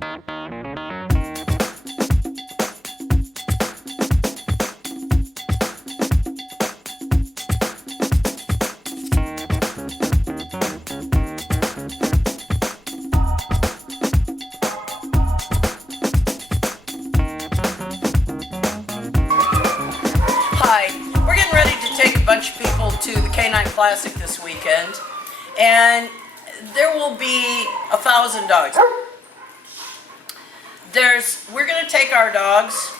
Hi, we're getting ready to take a bunch of people to the K9 Classic this weekend, and there will be 1,000 dogs. We're going to take our dogs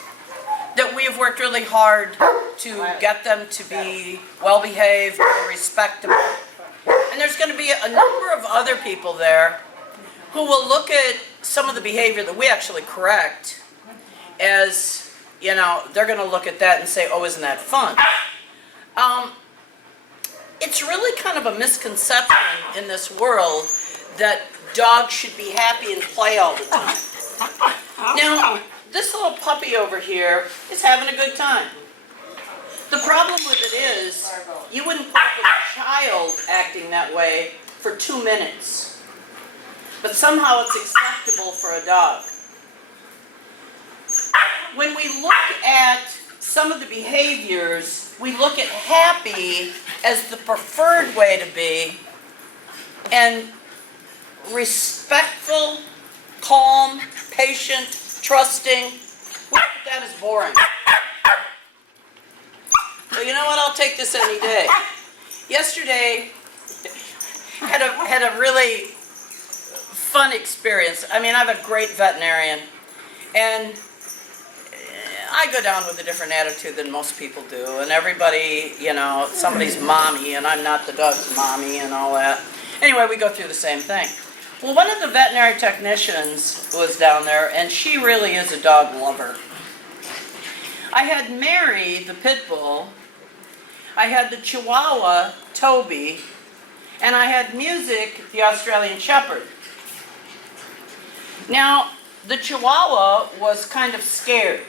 that we have worked really hard to get them to be well behaved and respectable. And there's going to be a number of other people there who will look at some of the behavior that we actually correct as, you know, they're going to look at that and say, oh, isn't that fun? It's really kind of a misconception in this world that dogs should be happy and play all the time. Now, this little puppy over here is having a good time. The problem with it is, you wouldn't put up with a child acting that way for 2 minutes. But somehow it's acceptable for a dog. When we look at some of the behaviors, we look at happy as the preferred way to be, and respectful, calm, patient, trusting, we look at that as boring. So you know what, I'll take this any day. Yesterday, had a really fun experience. I mean, I have a great veterinarian, and I go down with a different attitude than most people do, and everybody, you know, somebody's mommy, and I'm not the dog's mommy and all that. Anyway, we go through the same thing. Well, one of the veterinary technicians was down there, and she really is a dog lover. I had Mary, the pit bull, I had the Chihuahua, Toby, and I had Music, the Australian Shepherd. Now, the Chihuahua was kind of scared.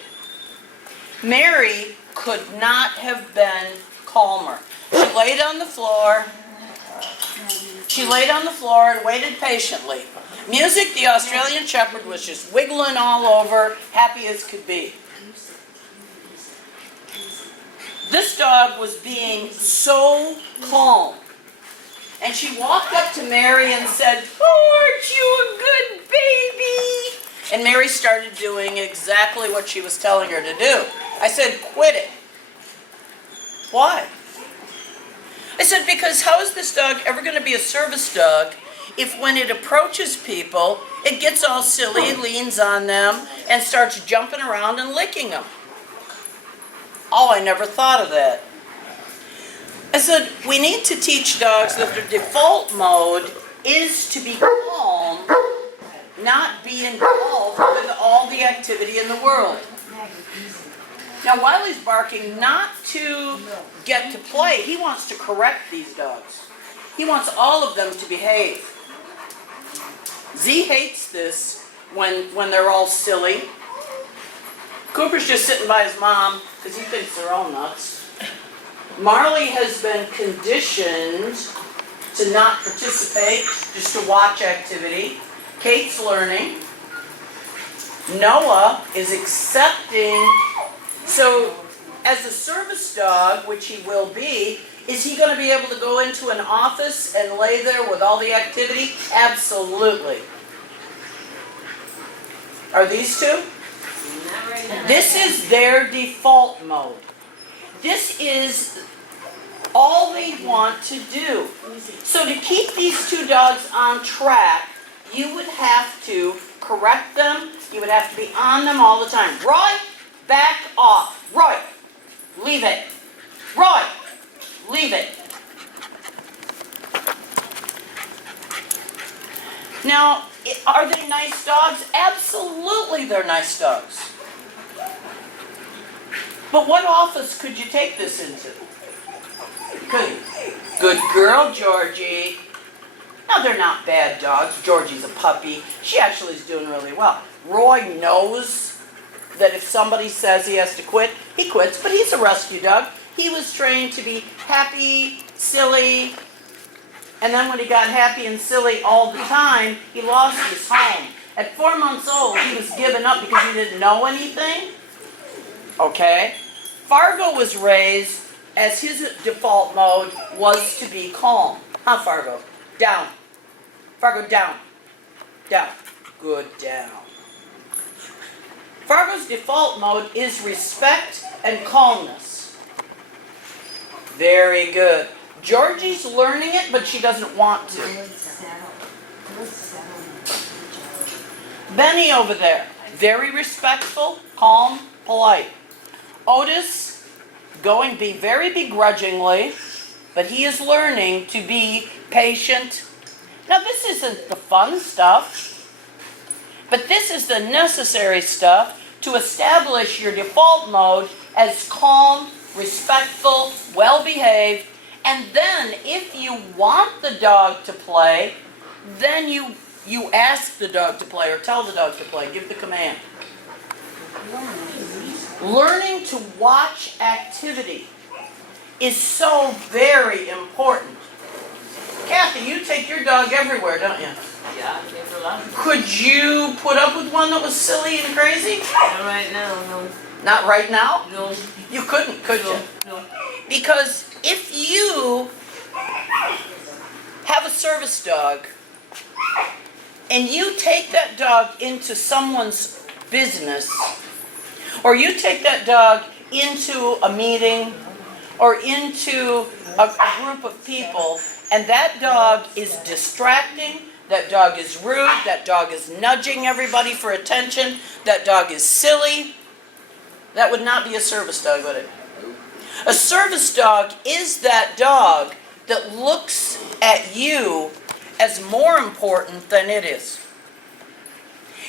Mary could not have been calmer. She laid on the floor. She laid on the floor and waited patiently. Music, the Australian Shepherd, was just wiggling all over, happy as could be. This dog was being so calm. And she walked up to Mary and said, "Oh, aren't you a good baby?" And Mary started doing exactly what she was telling her to do. I said, "Quit it." Why? I said, because how is this dog ever going to be a service dog if when it approaches people, it gets all silly, leans on them, and starts jumping around and licking them? Oh, I never thought of that. I said, we need to teach dogs that their default mode is to be calm, not be involved with all the activity in the world. Now, Wiley's barking not to get to play. He wants to correct these dogs. He wants all of them to behave. Z hates this when they're all silly. Cooper's just sitting by his mom because he thinks they're all nuts. Marley has been conditioned to not participate, just to watch activity. Kate's learning. Noah is accepting. So, as a service dog, which he will be, is he going to be able to go into an office and lay there with all the activity? Absolutely. Are these two? Not right now. This is their default mode. This is all they want to do. So to keep these two dogs on track, you would have to correct them. You would have to be on them all the time. Roy, back off. Roy, leave it. Roy, leave it. Now, are they nice dogs? Absolutely they're nice dogs. But what office could you take this into? Good girl, Georgie. Now, they're not bad dogs. Georgie's a puppy. She actually is doing really well. Roy knows that if somebody says he has to quit, he quits, but he's a rescue dog. He was trained to be happy, silly, and then when he got happy and silly all the time, he lost his home. At 4 months old, he was given up because he didn't know anything. Okay? Fargo was raised as his default mode was to be calm. Huh, Fargo? Down. Fargo, down. Down. Good, down. Fargo's default mode is respect and calmness. Very good. Georgie's learning it, but she doesn't want to. Benny over there, very respectful, calm, polite. Otis, going be very begrudgingly, but he is learning to be patient. Now this isn't the fun stuff, but this is the necessary stuff to establish your default mode as calm, respectful, well-behaved, and then if you want the dog to play, then you ask the dog to play or tell the dog to play, give the command. Learning to watch activity is so very important. Kathy, you take your dog everywhere, don't you? Yeah, I take a lot. Could you put up with one that was silly and crazy? Not right now, no. Not right now? No. You couldn't, could you? No. Because if you have a service dog and you take that dog into someone's business, or you take that dog into a meeting or into a group of people, and that dog is distracting, that dog is rude, that dog is nudging everybody for attention, that dog is silly, that would not be a service dog, would it? A service dog is that dog that looks at you as more important than it is.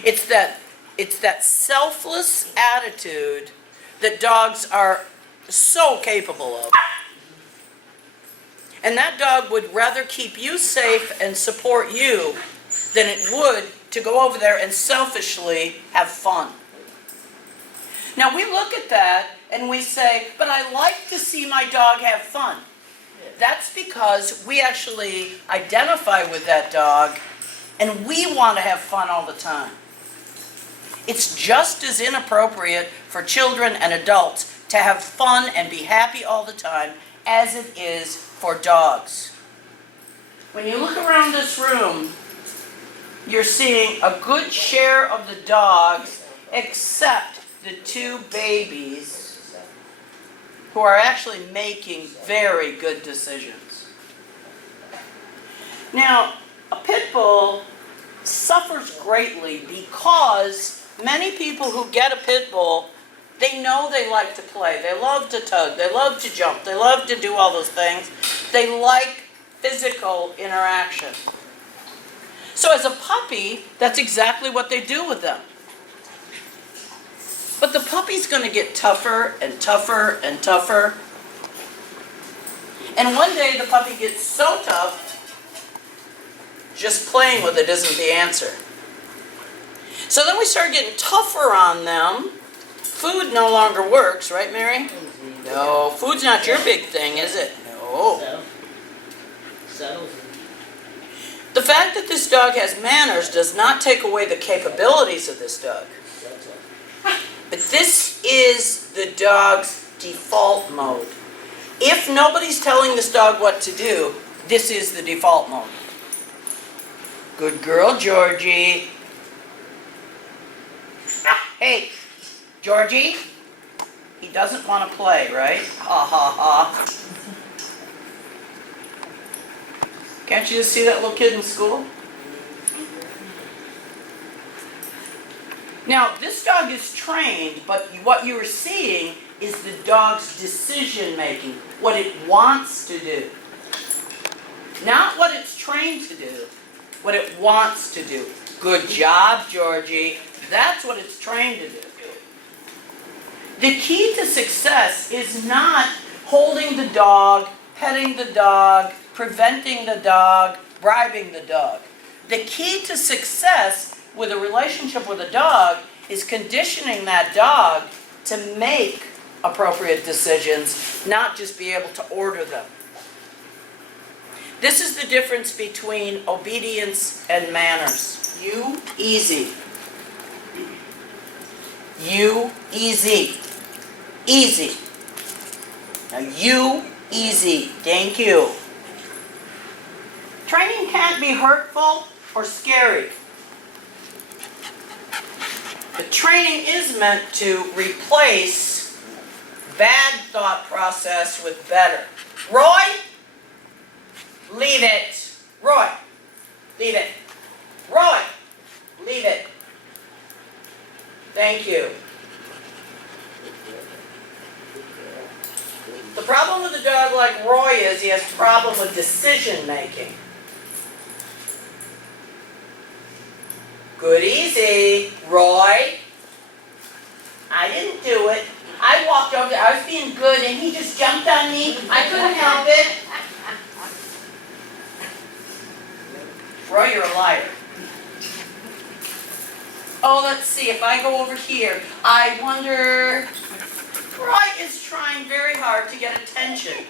It's that selfless attitude that dogs are so capable of. And that dog would rather keep you safe and support you than it would to go over there and selfishly have fun. Now we look at that and we say, but I like to see my dog have fun. That's because we actually identify with that dog and we want to have fun all the time. It's just as inappropriate for children and adults to have fun and be happy all the time as it is for dogs. When you look around this room, you're seeing a good share of the dogs except the 2 babies who are actually making very good decisions. Now, a pit bull suffers greatly because many people who get a pit bull, they know they like to play. They love to tug. They love to jump. They love to do all those things. They like physical interaction. So as a puppy, that's exactly what they do with them. But the puppy's going to get tougher and tougher and tougher. And one day the puppy gets so tough, just playing with it isn't the answer. So then we start getting tougher on them. Food no longer works, right, Mary? No, food's not your big thing, is it? No. Settles. The fact that this dog has manners does not take away the capabilities of this dog. But this is the dog's default mode. If nobody's telling this dog what to do, this is the default mode. Good girl, Georgie. Hey, Georgie, he doesn't want to play, right? Ha ha ha. Can't you just see that little kid in school? Now, this dog is trained, but what you are seeing is the dog's decision making, what it wants to do. Not what it's trained to do, what it wants to do. Good job, Georgie. That's what it's trained to do. The key to success is not holding the dog, petting the dog, preventing the dog, bribing the dog. The key to success with a relationship with a dog is conditioning that dog to make appropriate decisions, not just be able to order them. This is the difference between obedience and manners. You, easy. You, easy. Easy. Now you, easy. Thank you. Training can't be hurtful or scary. The training is meant to replace bad thought process with better. Roy, leave it. Roy, leave it. Roy, leave it. Thank you. The problem with a dog like Roy is he has a problem with decision making. Good, easy. Roy, I didn't do it. I walked over there, I was being good, and he just jumped on me. I couldn't help it. Roy, you're a liar. Oh, let's see, if I go over here, I wonder... Roy is trying very hard to get attention.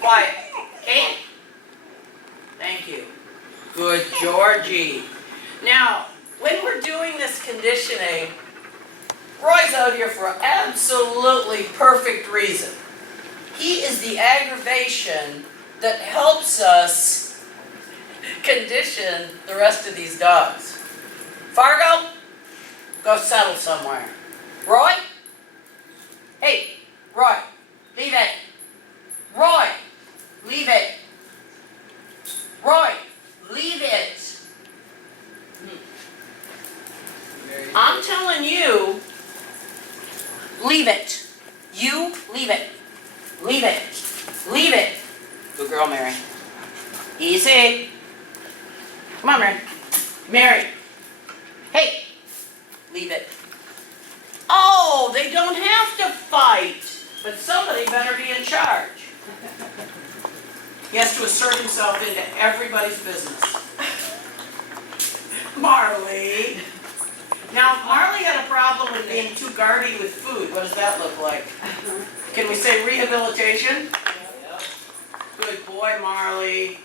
Quiet. Okay? Thank you. Good, Georgie. Now, when we're doing this conditioning, Roy's out here for an absolutely perfect reason. He is the aggravation that helps us condition the rest of these dogs. Fargo, go settle somewhere. Roy? Hey, Roy, leave it. Roy, leave it. Roy, leave it. I'm telling you, leave it. You, leave it. Leave it. Leave it. Good girl, Mary. Easy. Come on, Mary. Mary. Hey, leave it. Oh, they don't have to fight, but somebody better be in charge. He has to assert himself into everybody's business. Marley. Now, if Marley had a problem with being too guardy with food, what does that look like? Can we say rehabilitation? Good boy, Marley.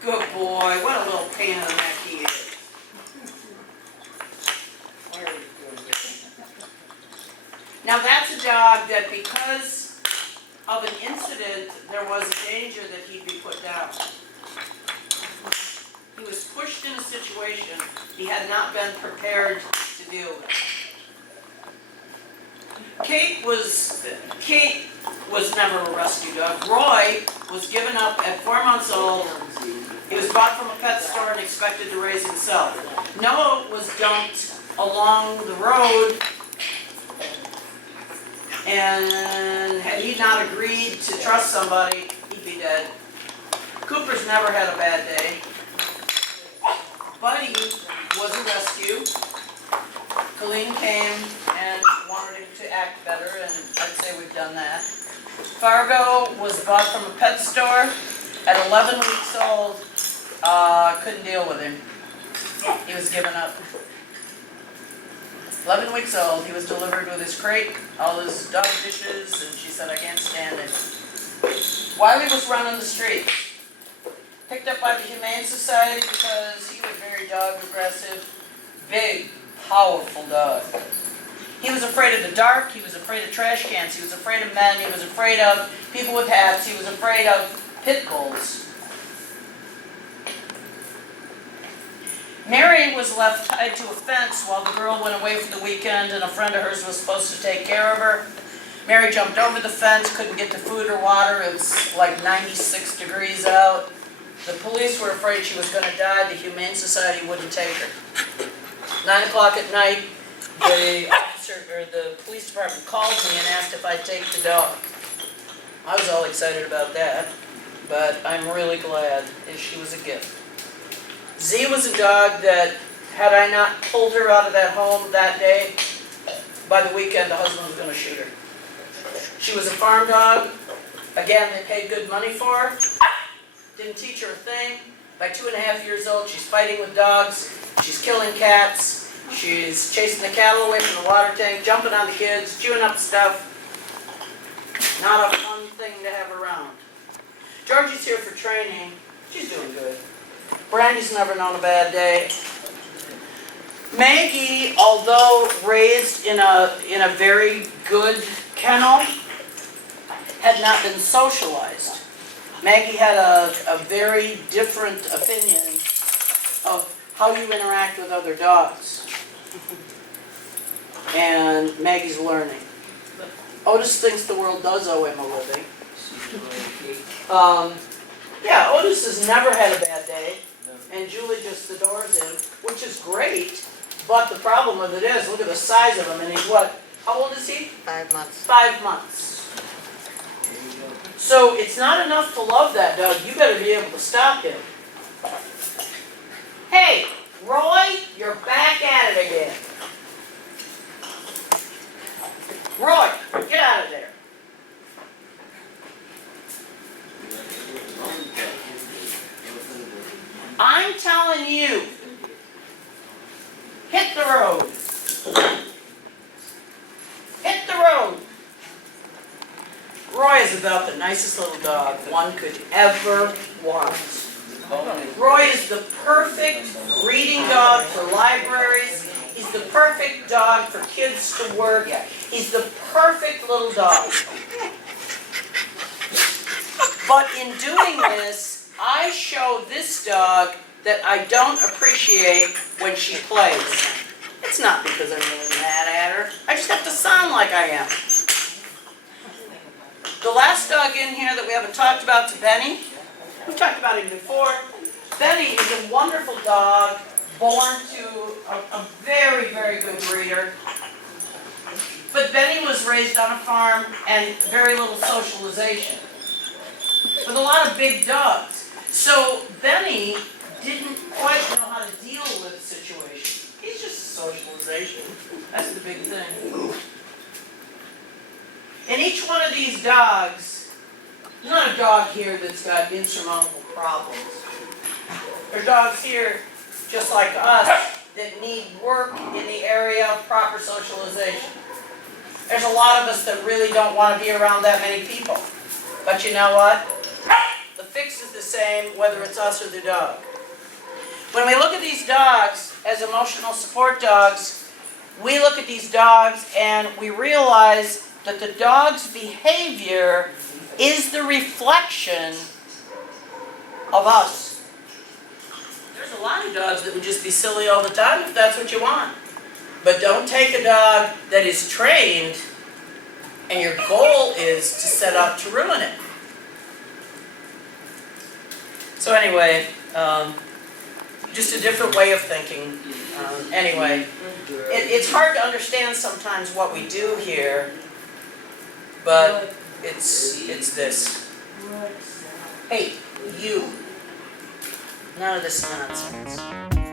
Good boy. What a little pain in the neck he is. Now that's a dog that because of an incident, there was a danger that he'd be put down. He was pushed in a situation he had not been prepared to deal with. Kate was never a rescue dog. Roy was given up at 4 months old. He was bought from a pet store and expected to raise himself. Noah was dumped along the road, and had he not agreed to trust somebody, he'd be dead. Cooper's never had a bad day. Buddy was a rescue. Colleen came and wanted him to act better, and I'd say we've done that. Fargo was bought from a pet store. At 11 weeks old, couldn't deal with him. He was given up. 11 weeks old, he was delivered with his crate, all his dog dishes, and she said, I can't stand it. Wiley was running the street. Picked up by the Humane Society because he was very dog aggressive, big, powerful dog. He was afraid of the dark, he was afraid of trash cans, he was afraid of men, he was afraid of people with hats, he was afraid of pit bulls. Mary was left tied to a fence while the girl went away for the weekend and a friend of hers was supposed to take care of her. Mary jumped over the fence, couldn't get to food or water, it was like 96 degrees out. The police were afraid she was going to die, the Humane Society wouldn't take her. 9 o'clock at night, the police department called me and asked if I'd take the dog. I was all excited about that, but I'm really glad that she was a gift. Z was a dog that, had I not pulled her out of that home that day, by the weekend the husband was going to shoot her. She was a farm dog. Again, they paid good money for her. Didn't teach her a thing. By 2.5 years old, she's fighting with dogs. She's killing cats. She's chasing the cattle away from the water tank, jumping on the kids, chewing up stuff. Not a fun thing to have around. Georgie's here for training. She's doing good. Brandy's never known a bad day. Maggie, although raised in a very good kennel, had not been socialized. Maggie had a very different opinion of how you interact with other dogs. And Maggie's learning. Otis thinks the world does owe him a living. Yeah, Otis has never had a bad day, and Julie just adores him, which is great, but the problem with it is, look at the size of him, and he's what? How old is he? 5 months. 5 months. So it's not enough to love that dog, you better be able to stop him. Hey, Roy, you're back at it again. Roy, get out of there. I'm telling you, hit the road. Hit the road. Roy is about the nicest little dog one could ever want. Roy is the perfect reading dog for libraries. He's the perfect dog for kids to work. He's the perfect little dog. But in doing this, I show this dog that I don't appreciate when she plays. It's not because I'm really mad at her. I just have to sound like I am. The last dog in here that we haven't talked about is Benny. We've talked about him before. Benny is a wonderful dog, born to a very, very good breeder. But Benny was raised on a farm and very little socialization, with a lot of big dogs. So Benny didn't quite know how to deal with the situation. He's just socialization. That's the big thing. And each one of these dogs, there's not a dog here that's got insurmountable problems. There's dogs here, just like us, that need work in the area of proper socialization. There's a lot of us that really don't want to be around that many people. But you know what? The fix is the same whether it's us or the dog. When we look at these dogs as emotional support dogs, we look at these dogs and we realize that the dog's behavior is the reflection of us. There's a lot of dogs that would just be silly all the time if that's what you want. But don't take a dog that is trained and your goal is to set out to ruin it. So anyway, just a different way of thinking. Anyway, it's hard to understand sometimes what we do here, but it's this. Hey, you. None of this nonsense.